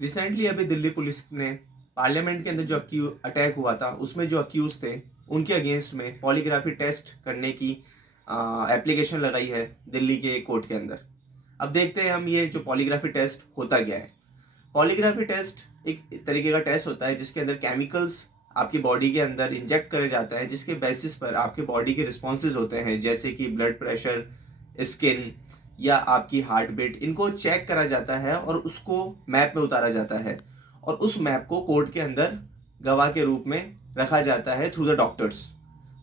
Recently अभी Delhi police ने parliament के अंदर जो अटैक हुआ था उसमें जो अक्यूज थे उनके अगेंस्ट में पॉलीग्राफी टेस्ट करने की एप्लीकेशन लगाई है दिल्ली के कोर्ट के अंदर। अब देखते हैं हम ये जो पॉलीग्राफी टेस्ट होता क्या है। पॉलीग्राफी टेस्ट एक तरीके का टेस्ट होता है जिसके अंदर केमिकल्स आपकी बॉडी के अंदर इंजेक्ट करे जाता है, जिसके बेसिस पर आपके बॉडी के रिस्पॉन्सेज होते हैं, जैसे कि ब्लड प्रेशर, स्किन या आपकी हार्ट बीट। इनको चेक करा जाता है और उसको मैप में उतारा जाता है और उस मैप को कोर्ट के अंदर गवाह के रूप में रखा जाता है थ्रू द डॉक्टर्स।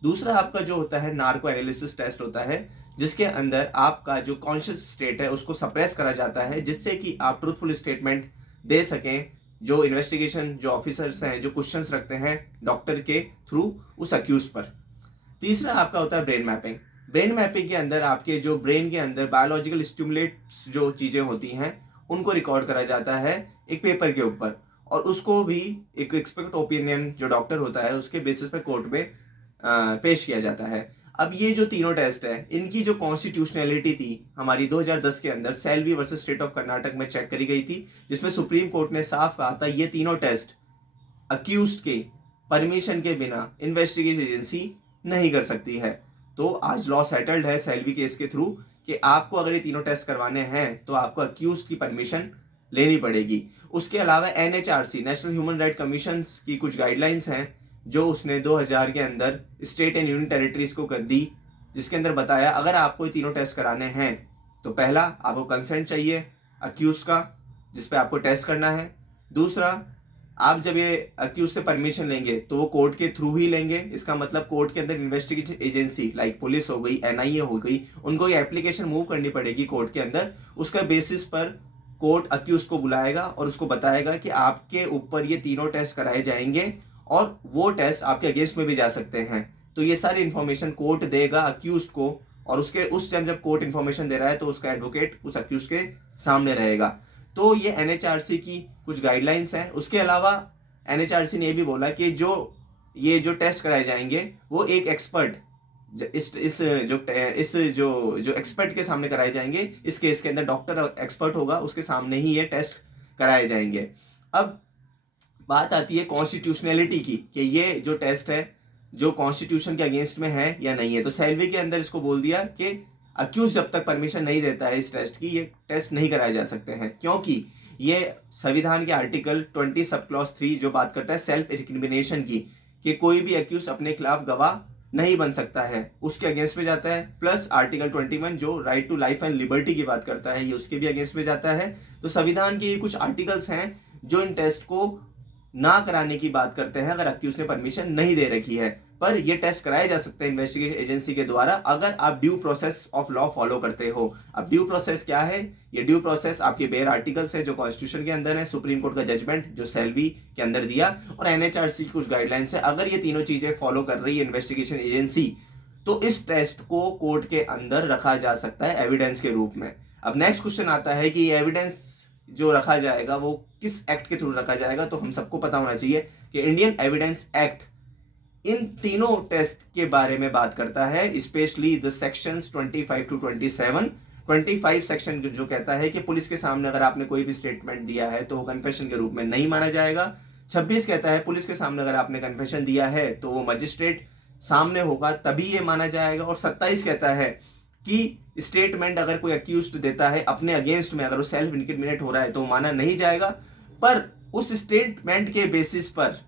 दूसरा आपका जो होता है नार्को एनालिसिस टेस्ट होता है, जिसके अंदर आपका जो कॉन्शियस स्टेट है उसको सप्रेस करा जाता है, जिससे कि आप ट्रूथफुल स्टेटमेंट दे सकें। जो इन्वेस्टिगेशन जो ऑफिसर्स हैं जो क्वेश्चंस रखते हैं डॉक्टर के थ्रू उस अक्यूज पर। तीसरा आपका होता है ब्रेन मैपिंग। ब्रेन मैपिंग के अंदर आपके जो ब्रेन के अंदर बायोलॉजिकल स्टिमुलेट्स जो चीज़ें होती हैं उनको रिकॉर्ड करा जाता है एक पेपर के ऊपर, और उसको भी एक एक्सपर्ट ओपिनियन जो डॉक्टर होता है उसके बेसिस पर कोर्ट में पेश किया जाता है। अब ये जो तीनों टेस्ट है इनकी जो कॉन्स्टिट्यूशनैलिटी थी हमारी 2010 के अंदर Selvi versus state of Karnataka में चेक करी गई थी, जिसमें सुप्रीम कोर्ट ने साफ कहा था ये तीनों टेस्ट अक्यूज्ड के परमिशन के बिना इन्वेस्टिगेशन एजेंसी नहीं कर सकती है। तो आज लॉ सेटल्ड है सेल्वी केस के थ्रू कि आपको अगर ये तीनों टेस्ट करवाने हैं तो आपको अक्यूज्ड की परमिशन लेनी पड़ेगी। उसके अलावा NHRC national human right commission की कुछ गाइडलाइंस हैं जो उसने 2000 के अंदर स्टेट एंड यूनियन टेरिटरीज को कर दी, जिसके अंदर बताया अगर आपको ये तीनों टेस्ट कराने हैं तो पहला आपको कंसेंट चाहिए अक्यूज का जिस पे आपको टेस्ट करना है। दूसरा, आप जब ये अक्यूज से परमिशन लेंगे तो वो कोर्ट के थ्रू ही लेंगे। इसका मतलब कोर्ट के अंदर इन्वेस्टिगेशन एजेंसी लाइक पुलिस हो गई, एनआईए हो गई, उनको ये एप्लीकेशन मूव करनी पड़ेगी कोर्ट के अंदर। उसका बेसिस पर कोर्ट अक्यूज को बुलाएगा और उसको बताएगा कि आपके ऊपर ये तीनों टेस्ट कराए जाएंगे और वो टेस्ट आपके अगेंस्ट में भी जा सकते हैं। तो ये सारी इन्फॉर्मेशन कोर्ट देगा अक्यूज को, और उसके उस टाइम जब कोर्ट इन्फॉर्मेशन दे रहा है तो उसका एडवोकेट उस अक्यूज के सामने रहेगा। तो ये एनएचआरसी की कुछ गाइडलाइंस हैं। उसके अलावा एनएचआरसी ने ये भी बोला कि जो टेस्ट कराए जाएंगे वो एक एक्सपर्ट इस जो एक्सपर्ट के सामने कराए जाएंगे। इस केस के अंदर डॉक्टर एक्सपर्ट होगा, उसके सामने ही ये टेस्ट कराए जाएंगे। अब बात आती है कॉन्स्टिट्यूशनैलिटी की कि ये जो टेस्ट है जो कॉन्स्टिट्यूशन के अगेंस्ट में है या नहीं है। तो सेल्वी के अंदर इसको बोल दिया कि अक्यूज जब तक परमिशन नहीं देता है इस टेस्ट की, ये टेस्ट नहीं कराए जा सकते हैं, क्योंकि ये संविधान के आर्टिकल 20 सब क्लॉज 3 जो बात करता है सेल्फ रिक्रिमिनेशन की, कि कोई भी अक्यूज अपने खिलाफ गवाह नहीं बन सकता है, उसके अगेंस्ट में जाता है। प्लस आर्टिकल 21 जो right to life and liberty की बात करता है ये उसके भी अगेंस्ट में जाता है। तो संविधान के कुछ आर्टिकल्स हैं जो इन टेस्ट को ना कराने की बात करते हैं अगर अक्यूज ने परमिशन नहीं दे रखी है। पर ये टेस्ट कराए जा सकते हैं इन्वेस्टिगेशन एजेंसी के द्वारा अगर आप due process of law follow करते हो। अब ड्यू प्रोसेस क्या है? ये ड्यू प्रोसेस आपके बेयर आर्टिकल्स है जो कॉन्स्टिट्यूशन के अंदर है, सुप्रीम कोर्ट का जजमेंट जो सेल्वी के अंदर दिया, और एनएचआरसी की कुछ गाइडलाइंस है। अगर ये तीनों चीजें फॉलो कर रही है इन्वेस्टिगेशन एजेंसी तो इस टेस्ट को कोर्ट के अंदर रखा जा सकता है एविडेंस के रूप में। अब नेक्स्ट क्वेश्चन आता है कि ये एविडेंस जो रखा जाएगा वो किस एक्ट के थ्रू रखा जाएगा। तो हम सबको पता होना चाहिए कि इंडियन एविडेंस एक्ट इन तीनों टेस्ट के बारे में बात करता है, specially the sections 25 to 27। 25 section जो कहता है कि पुलिस के सामने अगर आपने कोई भी स्टेटमेंट दिया है तो वो कन्फेशन के रूप में नहीं माना जाएगा। 26 कहता है पुलिस के सामने अगर आपने कन्फेशन दिया है तो वो मजिस्ट्रेट सामने होगा तभी ये माना जाएगा। और 27 कहता है कि स्टेटमेंट अगर कोई अक्यूज्ड देता है अपने अगेंस्ट में, अगर वो सेल्फ इनक्रिमिनेट हो रहा है तो माना नहीं जाएगा। पर उस स्टेटमेंट के बेसिस पर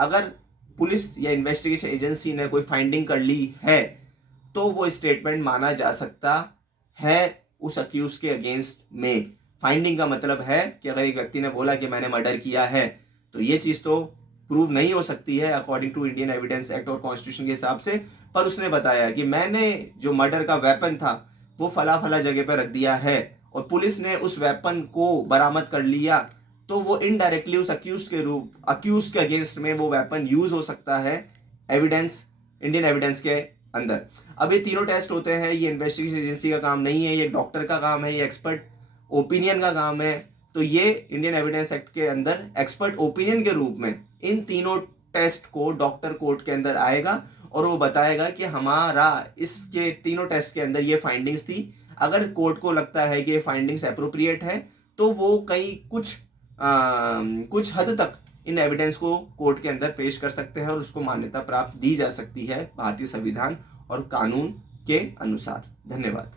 अगर पुलिस या इन्वेस्टिगेशन एजेंसी ने कोई फाइंडिंग कर ली है तो वो स्टेटमेंट माना जा सकता है उस अक्यूज के अगेंस्ट में। फाइंडिंग का मतलब है कि अगर एक व्यक्ति ने बोला कि मैंने मर्डर किया है तो ये चीज तो प्रूव नहीं हो सकती है according to Indian evidence act और कॉन्स्टिट्यूशन के हिसाब से, पर उसने बताया कि मैंने जो मर्डर का वेपन था वो फला फला जगह पर रख दिया है और पुलिस ने उस वेपन को बरामद कर लिया, तो वो इनडायरेक्टली उस अक्यूज के अगेंस्ट में वो वेपन यूज हो सकता है एविडेंस, इंडियन एविडेंस के अंदर। अब ये तीनों टेस्ट होते हैं, ये इन्वेस्टिगेशन एजेंसी का काम नहीं है, ये डॉक्टर का काम है, ये एक्सपर्ट ओपिनियन का काम है। तो ये इंडियन एविडेंस एक्ट के अंदर एक्सपर्ट ओपिनियन के रूप में इन तीनों टेस्ट को डॉक्टर कोर्ट के अंदर आएगा और वो बताएगा कि हमारा इसके तीनों टेस्ट के अंदर ये फाइंडिंग्स थी। अगर कोर्ट को लगता है कि ये फाइंडिंग्स एप्रोप्रिएट है तो वो कई कुछ कुछ हद तक इन एविडेंस को कोर्ट के अंदर पेश कर सकते हैं और उसको मान्यता प्राप्त दी जा सकती है भारतीय संविधान और कानून के अनुसार। धन्यवाद।